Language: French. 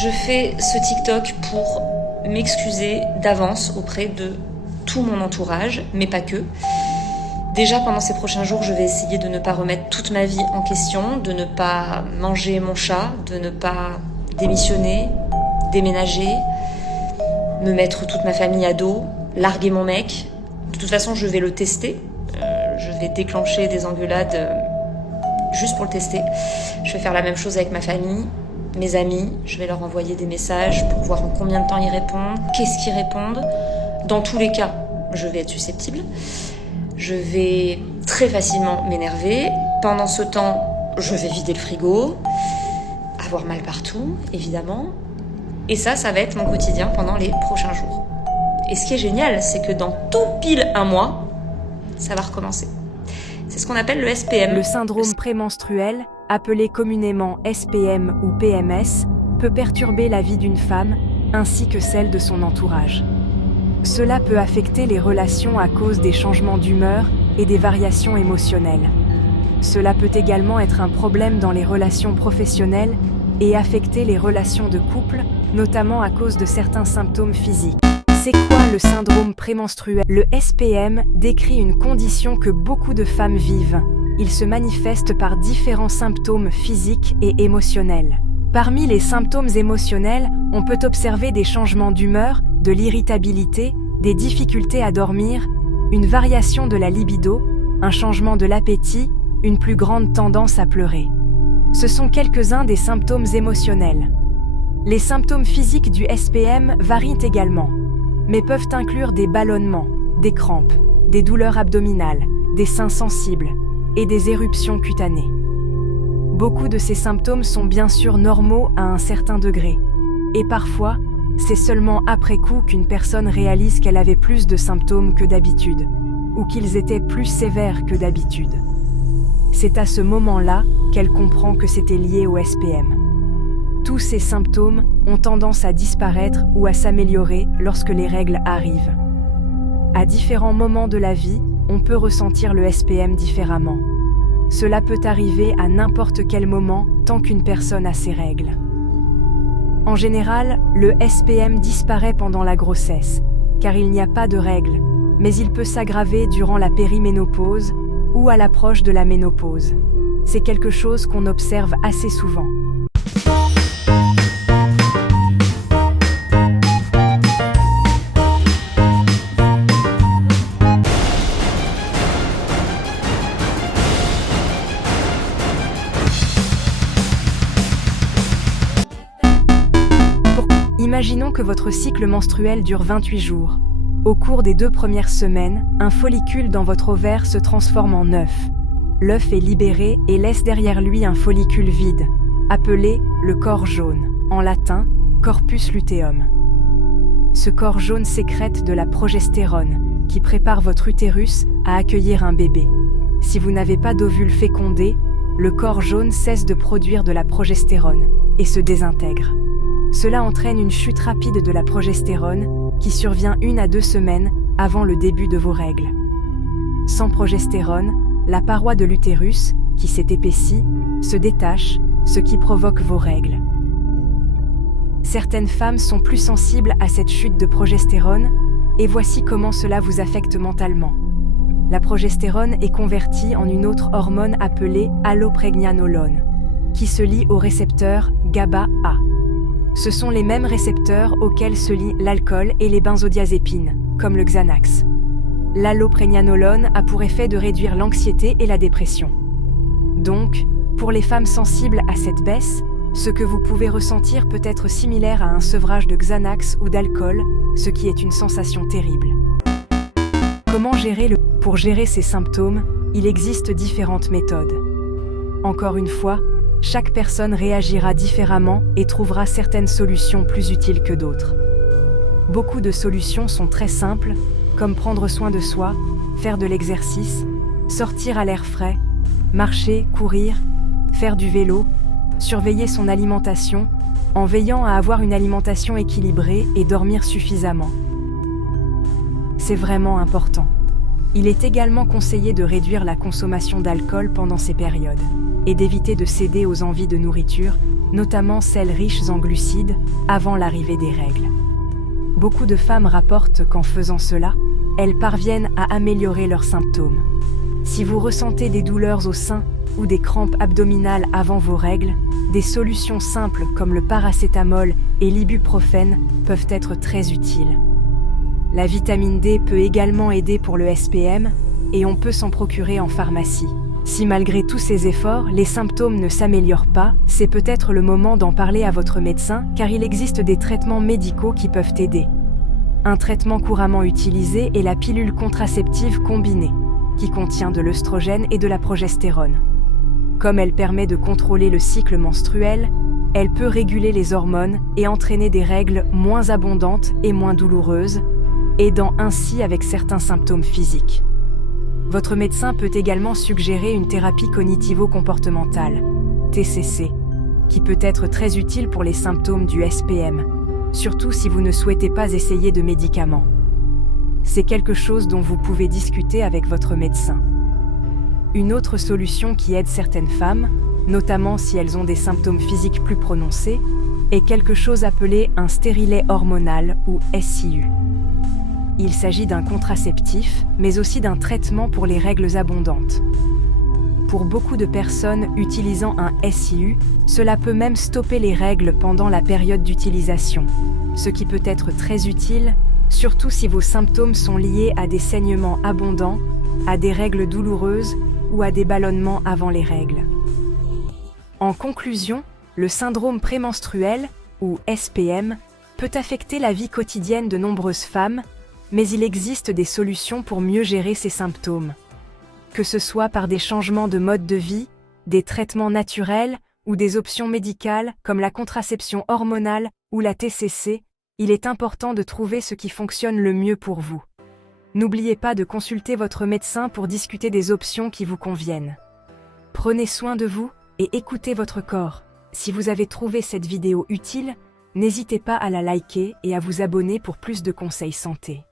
Je fais ce TikTok pour m'excuser d'avance auprès de tout mon entourage, mais pas que. Déjà, pendant ces prochains jours, je vais essayer de ne pas remettre toute ma vie en question, de ne pas manger mon chat, de ne pas démissionner, déménager, me mettre toute ma famille à dos, larguer mon mec. De toute façon, je vais le tester. Je vais déclencher des engueulades juste pour le tester. Je vais faire la même chose avec ma famille, mes amis. Je vais leur envoyer des messages pour voir en combien de temps ils répondent, qu'est-ce qu'ils répondent. Dans tous les cas, je vais être susceptible. Je vais très facilement m'énerver. Pendant ce temps, je vais vider le frigo, avoir mal partout, évidemment. Et ça va être mon quotidien pendant les prochains jours. Et ce qui est génial, c'est que dans tout pile un mois, ça va recommencer. C'est ce qu'on appelle le SPM. Le syndrome prémenstruel, appelé communément SPM ou PMS, peut perturber la vie d'une femme ainsi que celle de son entourage. Cela peut affecter les relations à cause des changements d'humeur et des variations émotionnelles. Cela peut également être un problème dans les relations professionnelles et affecter les relations de couple, notamment à cause de certains symptômes physiques. C'est quoi le syndrome prémenstruel ? Le SPM décrit une condition que beaucoup de femmes vivent. Il se manifeste par différents symptômes physiques et émotionnels. Parmi les symptômes émotionnels, on peut observer des changements d'humeur, de l'irritabilité, des difficultés à dormir, une variation de la libido, un changement de l'appétit, une plus grande tendance à pleurer. Ce sont quelques-uns des symptômes émotionnels. Les symptômes physiques du SPM varient également, mais peuvent inclure des ballonnements, des crampes, des douleurs abdominales, des seins sensibles et des éruptions cutanées. Beaucoup de ces symptômes sont bien sûr normaux à un certain degré, et parfois, c'est seulement après coup qu'une personne réalise qu'elle avait plus de symptômes que d'habitude, ou qu'ils étaient plus sévères que d'habitude. C'est à ce moment-là qu'elle comprend que c'était lié au SPM. Tous ces symptômes ont tendance à disparaître ou à s'améliorer lorsque les règles arrivent. À différents moments de la vie, on peut ressentir le SPM différemment. Cela peut arriver à n'importe quel moment tant qu'une personne a ses règles. En général, le SPM disparaît pendant la grossesse, car il n'y a pas de règles, mais il peut s'aggraver durant la périménopause ou à l'approche de la ménopause. C'est quelque chose qu'on observe assez souvent. Imaginons que votre cycle menstruel dure 28 jours. Au cours des 2 premières semaines, un follicule dans votre ovaire se transforme en œuf. L'œuf est libéré et laisse derrière lui un follicule vide, appelé le corps jaune, en latin corpus luteum. Ce corps jaune sécrète de la progestérone, qui prépare votre utérus à accueillir un bébé. Si vous n'avez pas d'ovule fécondé, le corps jaune cesse de produire de la progestérone et se désintègre. Cela entraîne une chute rapide de la progestérone qui survient 1 à 2 semaines avant le début de vos règles. Sans progestérone, la paroi de l'utérus, qui s'est épaissie, se détache, ce qui provoque vos règles. Certaines femmes sont plus sensibles à cette chute de progestérone, et voici comment cela vous affecte mentalement. La progestérone est convertie en une autre hormone appelée allopregnanolone, qui se lie au récepteur GABA-A. Ce sont les mêmes récepteurs auxquels se lient l'alcool et les benzodiazépines, comme le Xanax. L'allopregnanolone a pour effet de réduire l'anxiété et la dépression. Donc, pour les femmes sensibles à cette baisse, ce que vous pouvez ressentir peut être similaire à un sevrage de Xanax ou d'alcool, ce qui est une sensation terrible. Comment gérer Pour gérer ces symptômes, il existe différentes méthodes. Encore une fois, chaque personne réagira différemment et trouvera certaines solutions plus utiles que d'autres. Beaucoup de solutions sont très simples, comme prendre soin de soi, faire de l'exercice, sortir à l'air frais, marcher, courir, faire du vélo, surveiller son alimentation, en veillant à avoir une alimentation équilibrée et dormir suffisamment. C'est vraiment important. Il est également conseillé de réduire la consommation d'alcool pendant ces périodes et d'éviter de céder aux envies de nourriture, notamment celles riches en glucides, avant l'arrivée des règles. Beaucoup de femmes rapportent qu'en faisant cela, elles parviennent à améliorer leurs symptômes. Si vous ressentez des douleurs au sein ou des crampes abdominales avant vos règles, des solutions simples comme le paracétamol et l'ibuprofène peuvent être très utiles. La vitamine D peut également aider pour le SPM et on peut s'en procurer en pharmacie. Si malgré tous ces efforts, les symptômes ne s'améliorent pas, c'est peut-être le moment d'en parler à votre médecin car il existe des traitements médicaux qui peuvent aider. Un traitement couramment utilisé est la pilule contraceptive combinée, qui contient de l'œstrogène et de la progestérone. Comme elle permet de contrôler le cycle menstruel, elle peut réguler les hormones et entraîner des règles moins abondantes et moins douloureuses, aidant ainsi avec certains symptômes physiques. Votre médecin peut également suggérer une thérapie cognitivo-comportementale, TCC, qui peut être très utile pour les symptômes du SPM, surtout si vous ne souhaitez pas essayer de médicaments. C'est quelque chose dont vous pouvez discuter avec votre médecin. Une autre solution qui aide certaines femmes, notamment si elles ont des symptômes physiques plus prononcés, est quelque chose appelé un stérilet hormonal ou SIU. Il s'agit d'un contraceptif, mais aussi d'un traitement pour les règles abondantes. Pour beaucoup de personnes utilisant un SIU, cela peut même stopper les règles pendant la période d'utilisation, ce qui peut être très utile, surtout si vos symptômes sont liés à des saignements abondants, à des règles douloureuses ou à des ballonnements avant les règles. En conclusion, le syndrome prémenstruel, ou SPM, peut affecter la vie quotidienne de nombreuses femmes, mais il existe des solutions pour mieux gérer ces symptômes. Que ce soit par des changements de mode de vie, des traitements naturels ou des options médicales comme la contraception hormonale ou la TCC, il est important de trouver ce qui fonctionne le mieux pour vous. N'oubliez pas de consulter votre médecin pour discuter des options qui vous conviennent. Prenez soin de vous et écoutez votre corps. Si vous avez trouvé cette vidéo utile, n'hésitez pas à la liker et à vous abonner pour plus de conseils santé.